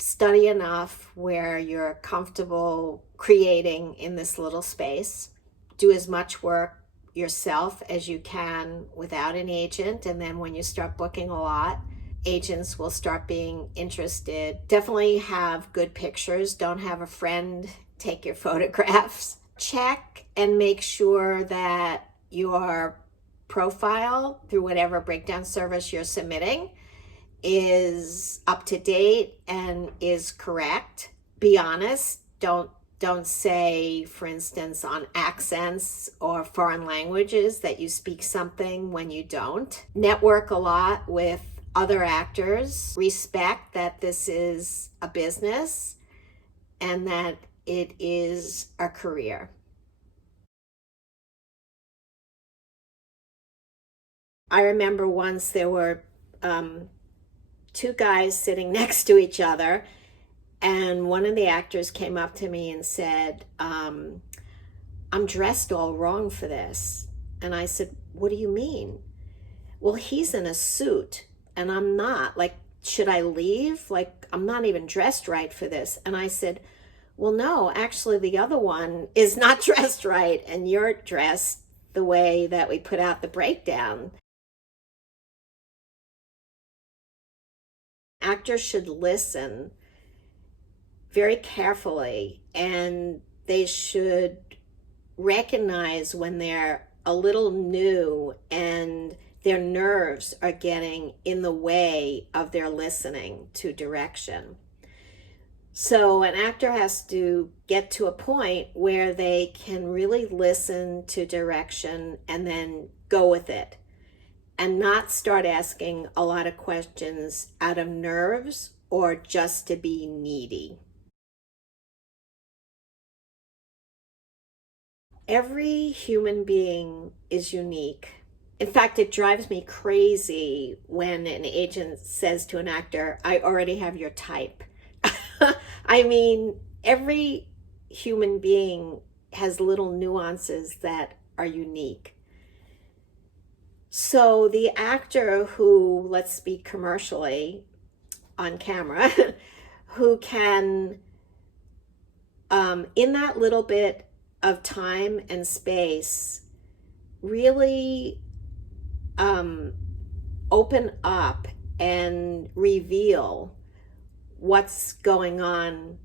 study enough where you're comfortable creating in this little space. Do as much work yourself as you can without an agent, and then when you start booking a lot, agents will start being interested. Definitely have good pictures. Don't have a friend take your photographs. Check and make sure that your profile, through whatever breakdown service you're submitting, is up to date and is correct. Be honest. Don't say, for instance, on accents or foreign languages that you speak something when you don't. Network a lot with other actors. Respect that this is a business and that it is a career. I remember once there were two guys sitting next to each other, and one of the actors came up to me and said, I'm dressed all wrong for this. And I said, what do you mean? Well, he's in a suit and I'm not. Like, should I leave? Like, I'm not even dressed right for this. And I said, well, no, actually the other one is not dressed right and you're dressed the way that we put out the breakdown. Actors should listen very carefully, and they should recognize when they're a little new and their nerves are getting in the way of their listening to direction. So an actor has to get to a point where they can really listen to direction and then go with it, and not start asking a lot of questions out of nerves or just to be needy. Every human being is unique. In fact, it drives me crazy when an agent says to an actor, I already have your type. I mean, every human being has little nuances that are unique. So the actor who, let's speak commercially, on camera, who can, in that little bit of time and space, really open up and reveal what's going on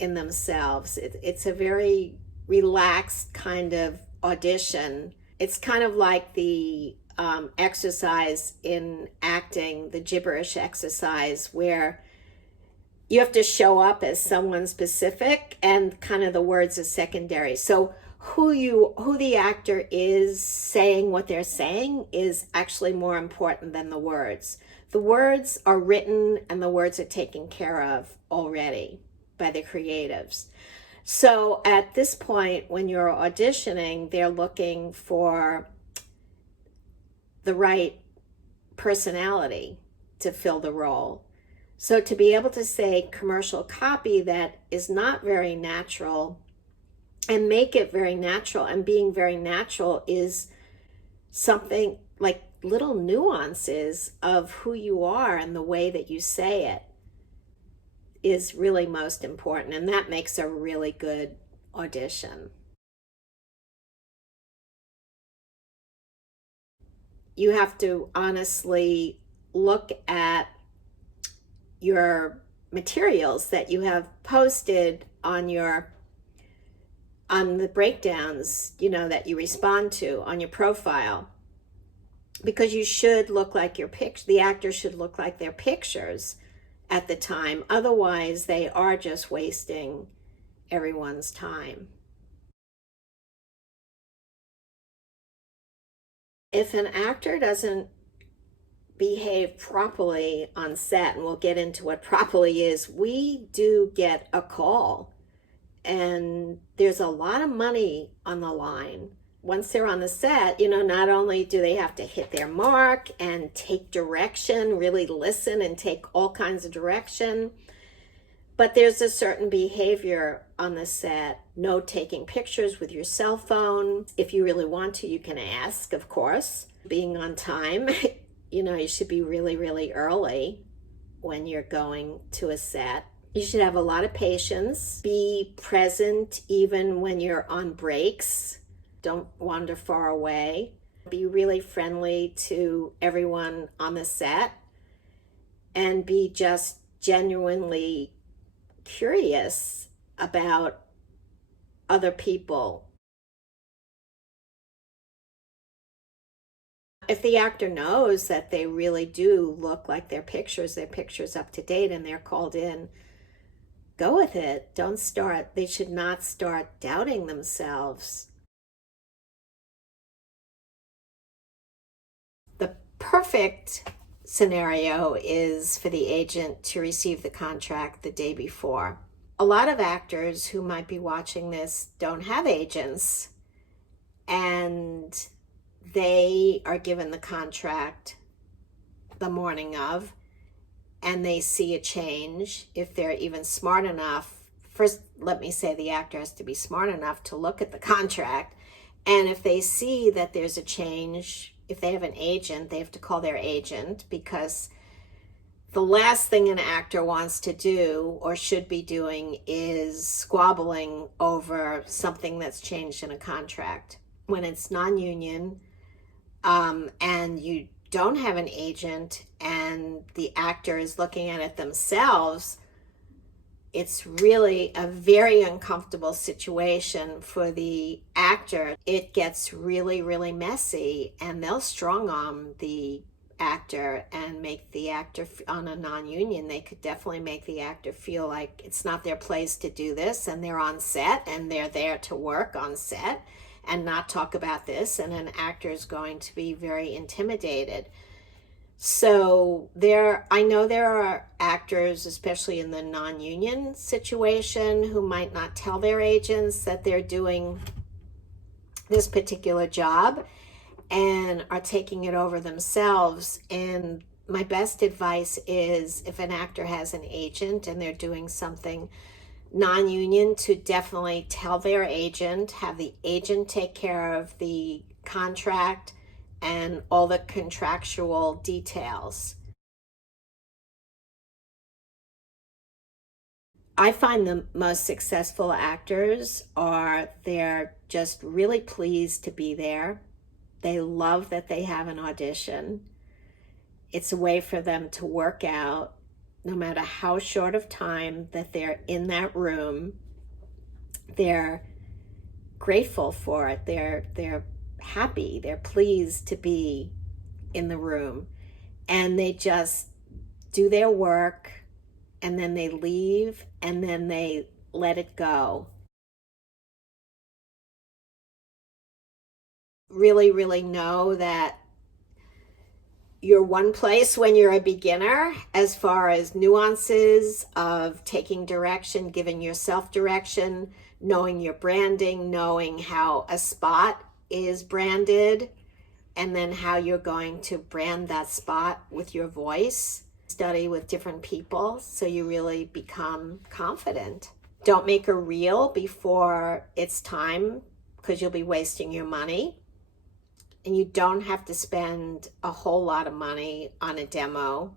in themselves. It's a very relaxed kind of audition. It's kind of like the exercise in acting, the gibberish exercise, where you have to show up as someone specific and kind of the words are secondary. So who the actor is saying what they're saying is actually more important than the words. The words are written and the words are taken care of already by the creatives. So at this point, when you're auditioning, they're looking for the right personality to fill the role. So to be able to say commercial copy that is not very natural and make it very natural, and being very natural is something like little nuances of who you are and the way that you say it is really most important, and that makes a really good audition. You have to honestly look at your materials that you have posted on the breakdowns, that you respond to on your profile, because you should look like the actor should look like their pictures at the time. Otherwise, they are just wasting everyone's time. If an actor doesn't behave properly on set, and we'll get into what properly is, we do get a call, and there's a lot of money on the line. Once they're on the set, not only do they have to hit their mark and take direction, really listen and take all kinds of direction, but there's a certain behavior on the set. No taking pictures with your cell phone. If you really want to, you can ask, of course. Being on time, you should be really, really early when you're going to a set. You should have a lot of patience. Be present even when you're on breaks. Don't wander far away. Be really friendly to everyone on the set and be just genuinely curious about other people. If the actor knows that they really do look like their picture's up to date and they're called in, go with it. They should not start doubting themselves. The perfect scenario is for the agent to receive the contract the day before. A lot of actors who might be watching this don't have agents, and they are given the contract the morning of, and they see a change. If they're even smart enough, first let me say the actor has to be smart enough to look at the contract, and if they see that there's a change, if they have an agent, they have to call their agent, because the last thing an actor wants to do or should be doing is squabbling over something that's changed in a contract. When it's non-union, and you don't have an agent and the actor is looking at it themselves, it's really a very uncomfortable situation for the actor. It gets really, really messy, and they'll strong arm the actor and make the actor, on a non-union, they could definitely make the actor feel like it's not their place to do this, and they're on set and they're there to work on set and not talk about this, and an actor is going to be very intimidated. So I know there are actors, especially in the non-union situation, who might not tell their agents that they're doing this particular job and are taking it over themselves. And my best advice is, if an actor has an agent and they're doing something non-union, to definitely tell their agent, have the agent take care of the contract and all the contractual details. I find the most successful actors they're just really pleased to be there. They love that they have an audition. It's a way for them to work out, no matter how short of time that they're in that room. They're grateful for it. They're happy. They're pleased to be in the room, and they just do their work, and then they leave, and then they let it go. Really, really know that you're one place when you're a beginner, as far as nuances of taking direction, giving yourself direction, knowing your branding, knowing how a spot is branded, and then how you're going to brand that spot with your voice. Study with different people so you really become confident. Don't make a reel before it's time, because you'll be wasting your money. And you don't have to spend a whole lot of money on a demo,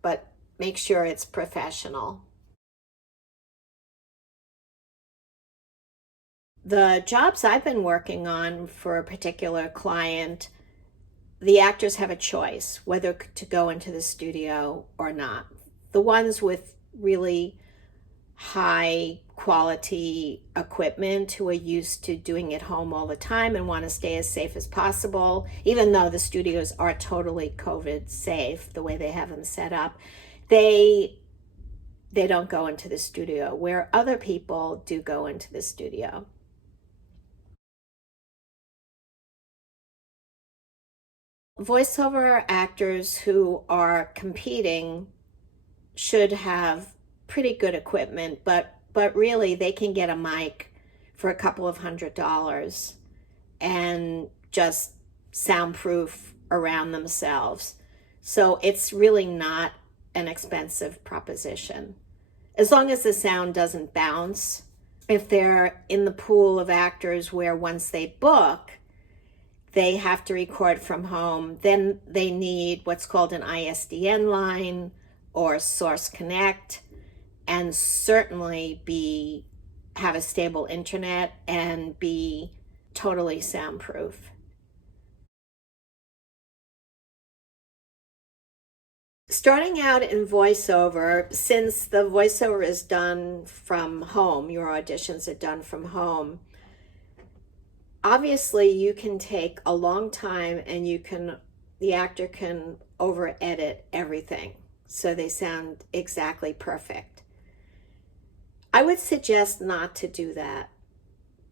but make sure it's professional. The jobs I've been working on for a particular client, the actors have a choice whether to go into the studio or not. The ones with really high quality equipment, who are used to doing it home all the time and want to stay as safe as possible, even though the studios are totally COVID safe the way they have them set up, they don't go into the studio, where other people do go into the studio. Voiceover actors who are competing should have pretty good equipment, but really they can get a mic for a couple of $100s and just soundproof around themselves. So it's really not an expensive proposition, as long as the sound doesn't bounce. If they're in the pool of actors where once they book, they have to record from home, then they need what's called an ISDN line or Source Connect, and certainly have a stable internet and be totally soundproof. Starting out in voiceover, since the voiceover is done from home, your auditions are done from home, obviously you can take a long time and the actor can over edit everything so they sound exactly perfect. I would suggest not to do that.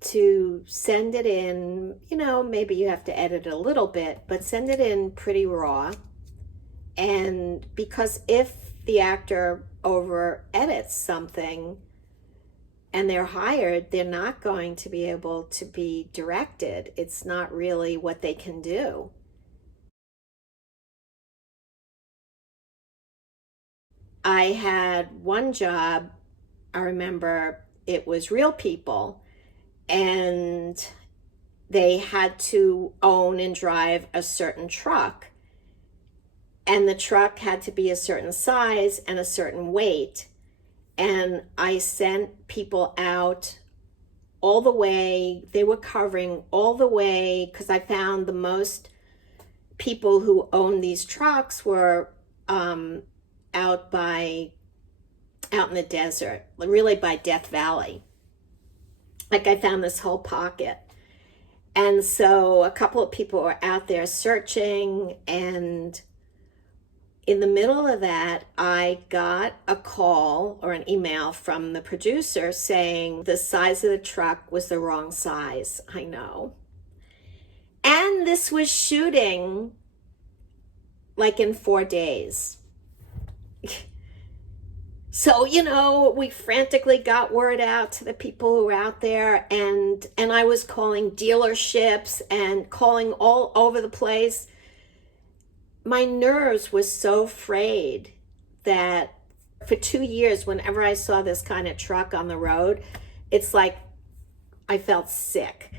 To send it in, maybe you have to edit it a little bit, but send it in pretty raw. And because if the actor over edits something and they're hired, they're not going to be able to be directed. It's not really what they can do. I had one job, I remember it was real people, and they had to own and drive a certain truck. And the truck had to be a certain size and a certain weight. And I sent people out all the way. They were covering all the way because I found the most people who owned these trucks were out in the desert, really by Death Valley. Like I found this whole pocket. And so a couple of people were out there searching, and in the middle of that, I got a call or an email from the producer saying the size of the truck was the wrong size. I know. And this was shooting like in 4 days. So, we frantically got word out to the people who were out there, and I was calling dealerships and calling all over the place. My nerves were so frayed that for 2 years, whenever I saw this kind of truck on the road, it's like I felt sick.